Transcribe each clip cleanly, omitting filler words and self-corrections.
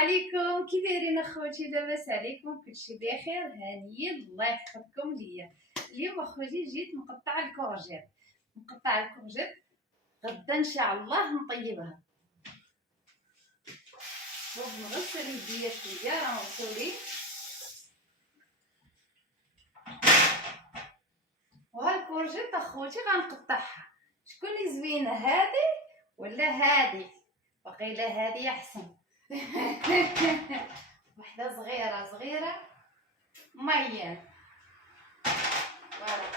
عليكم، كي دايرين اخوتي؟ لاباس عليكم؟ كلشي بخير؟ هانيين، الله يحفظكم ليا. اليوم اخوتي جيت نقطع الكورجيط. غدا ان شاء الله نطيبها. شوف نغسل يديا شويه، راه مغسولين. وها الكورجيط اخوتي غنقطعها. شكون اللي زوينه، هادي ولا هادي؟ وقيله هادي احسن. وحده صغيره ميان. فوالا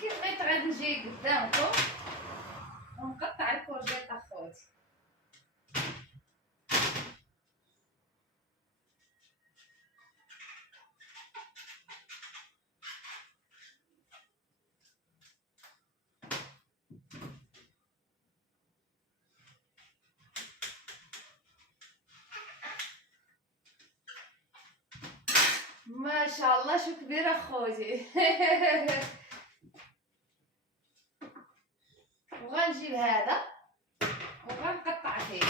كي بغيت غادي نجي قدامكم ونقطع الكورجيط اخوتي. ما شاء الله شو كبير اخوتي. وغنجيب هذا وغنقطع فيه.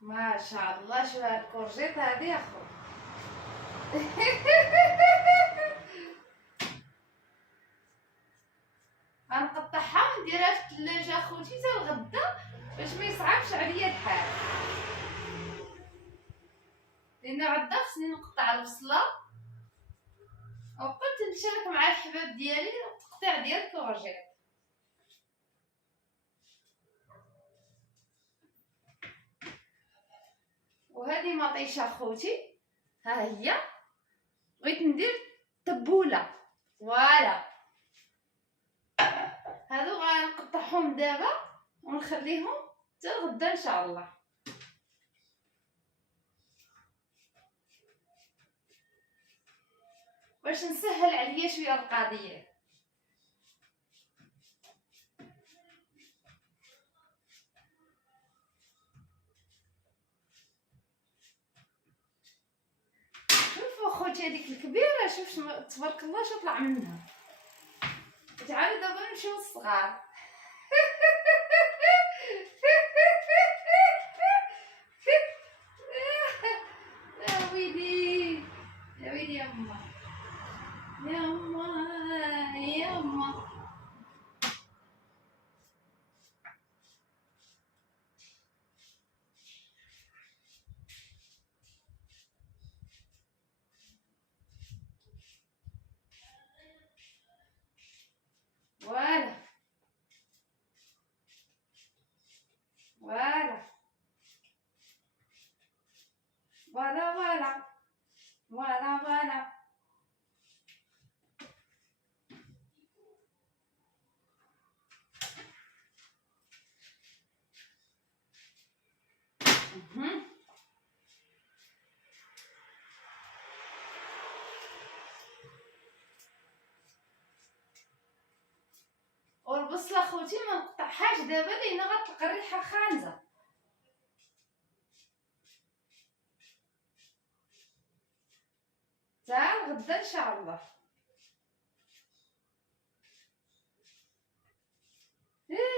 ما شاء الله شو هالكورجيط هذه اخو. غنقطعها ونديرها في الثلاجه اخوتي حتى الغدا باش ما يصعبش عليا الحال، لان غدا خصني نقطع البصله. وقلت نشارك مع الحباب ديالي التقطيع ديال الكورجيط. وهذه مطيشه اخوتي، ها هي. بغيت ندير تبوله. فوالا هادو غنقطعهم دابا ونخليهم حتى غدا ان شاء الله. باش نسهل عليا شويه القضيه. شوفوا اخوتي هذيك الكبيره، شوف تبارك الله شو طلع منها. تعالوا دابا نمشيو للصغار. يا ويلي يا ويلي يا ماما يا ماما يا ماما. فوالا فوالا فوالا فوالا فوالا فوالا. والبصله خوتي ما نقطعهاش دابا لان غتلقى الريحه خانزه. تعال غدا ان شاء الله.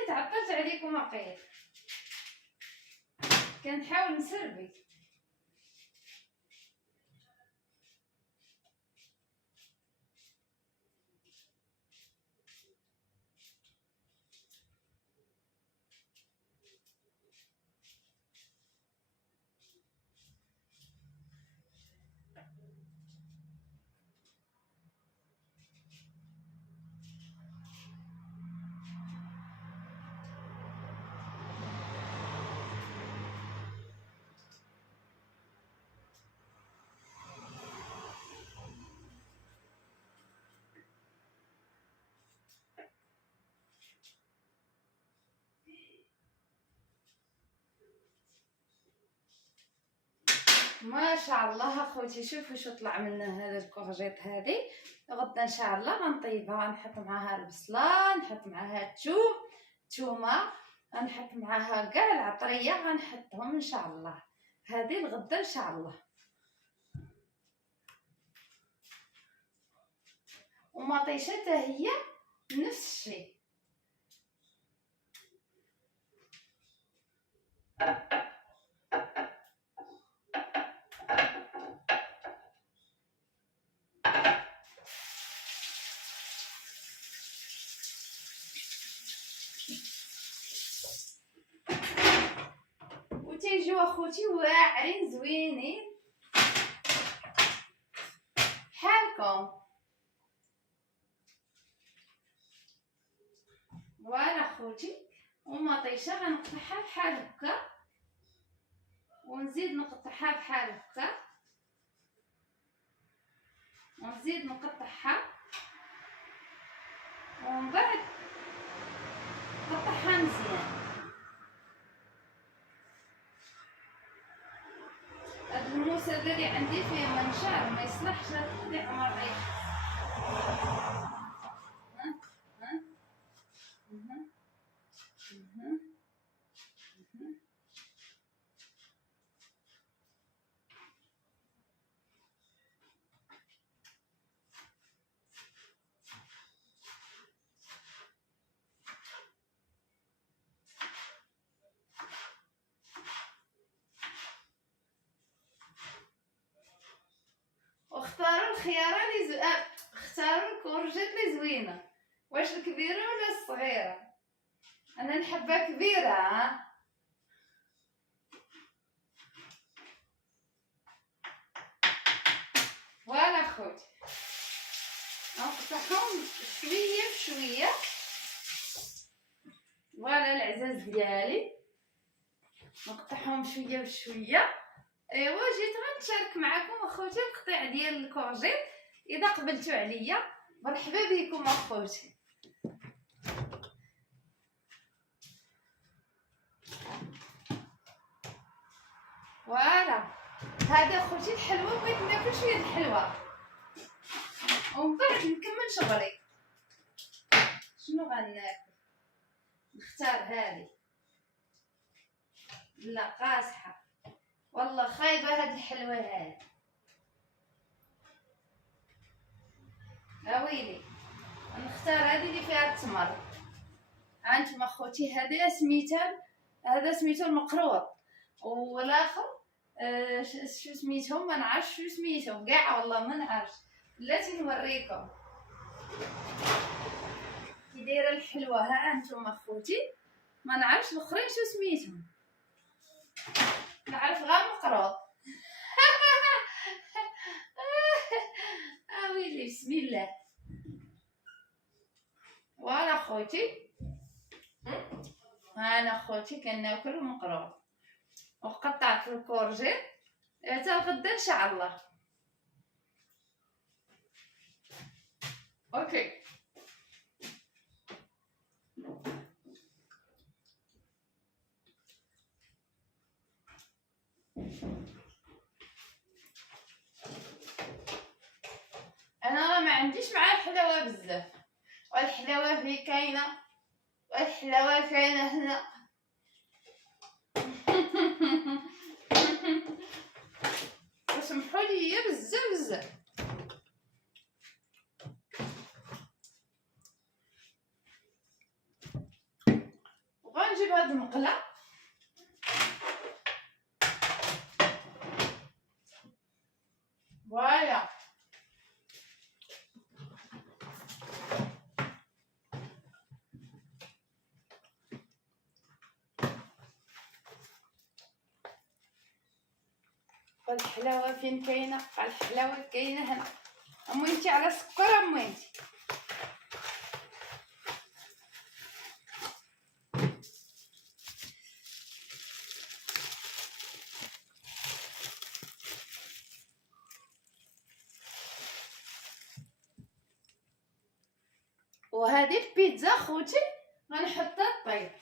تعطلت عليكم اقيل، كنحاول نسربي. ما شاء الله اخوتي، شوفوا شو طلع منه هذا الكورجيط هذه. غدا ان شاء الله غنطيبها، غنحط معاها البصله، نحط معاها الثومه، غنحط معاها كاع العطريه، غنحطهم ان شاء الله هذه الغدا ان شاء الله. ومطيشه حتى هي نفس الشيء. وتيجيو اخوتي واعرين زوينين بحالكم. فوالا اخوتي، ومطيشه غنقطعها بحال هكا، ونزيد نقطعها بحال هكا، ونزيد نقطعها، ومن بعد نقطعها مزيان. هاد الموسى اللي عندي فيه منشار ما يصلحش للتقطيع مريح. واختاروا الخياره اختاروا الكورجيت اللي زوينه، واش الكبيره ولا الصغيره؟ انا نحبها كبيره. ها فوالا خوتي، نقطعهم شويه بشويه. فوالا العزاز ديالي، نقطعهم شويه بشويه. ايوا جيت غنشارك معكم اخوتي القطيع ديال الكورجيت. اذا قبلتوا عليا مرحبا بكم اخوتي. فوالا هذا اخوتي الحلوه، بغيت ناكل شويه الحلوه ومن بعد نكمل شغلي. شنو غناكل؟ نختار هذه. لا قاصحه والله، خايبه هاد الحلوه هذه. اويلي نختار هذه اللي فيها التمر. هانتوما اخوتي، هذه سميتها، هذا سميتو المقروط، والاخر شو سميتهم؟ ما نعرفش شو سميتهم كاع، والله ما نعرفش. بلاتي نوريكم كي دايره الحلوه. ها انتم اخوتي، ما نعرفش الاخرين شو سميتهم، نعرف غير مقروط. ويلي بسم الله. وانا اخوتي، انا اخوتي كناكل المقروط، وقطعت الكورجيت حتى غدا ان شاء الله. اوكي انا ما عنديش مع الحلاوه بزاف، والحلاوه في كاينه، والحلاوه كاينه هنا. سمحوا لي بزاف بزاف. وغنجيب هاد المقله، فوالا الحلاوه فين كاينه؟ الحلاوه كاينه هنا. اموينتي على سكر اموينتي. وهذه البيتزا خوتي غنحطها طيب.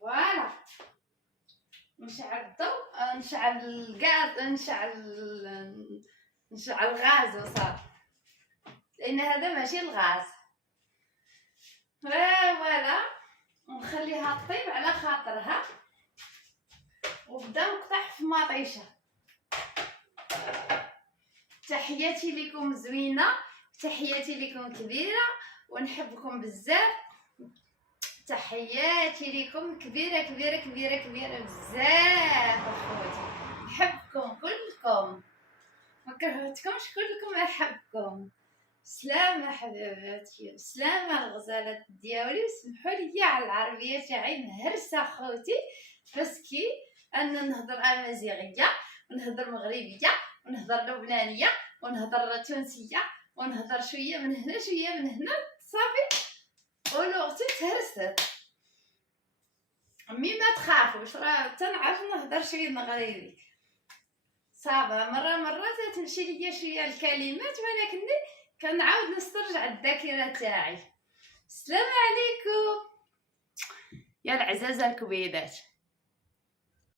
فوالا نشعل الضوء، نشعل الغاز، نشعل الغاز وصافي، لان هذا ماشي الغاز. فوالا ونخليها طيب على خاطرها، وبدا نقطع في مطيشه. تحياتي لكم زوينه، تحياتي لكم كبيره، ونحبكم بزاف. تحياتي لكم كبيره كبيره كبيره كبيره بزاف اخوتي، نحبكم كلكم، ما كرهتكمش، كلكم نحبكم. سلامة حبيباتي، سلامة الغزالات ديالي. وسمحوا لي على العربية تاعي مهرسة خوتي، باسكي انا نهضر امازيغية، ونهضر مغربية، ونهضر لبنانية، ونهضر تونسية، ونهضر شوية من هنا شوية من هنا، صافي ولغتي تهرست. مي ما تخافوش، راه تنعرف نهضر شوية مغربي، صافا مرة تمشي ليا شوية الكلمات، ولكن كنعاود نسترجع الذاكرة تاعي. السلام عليكم يا العزازة الكبيدات.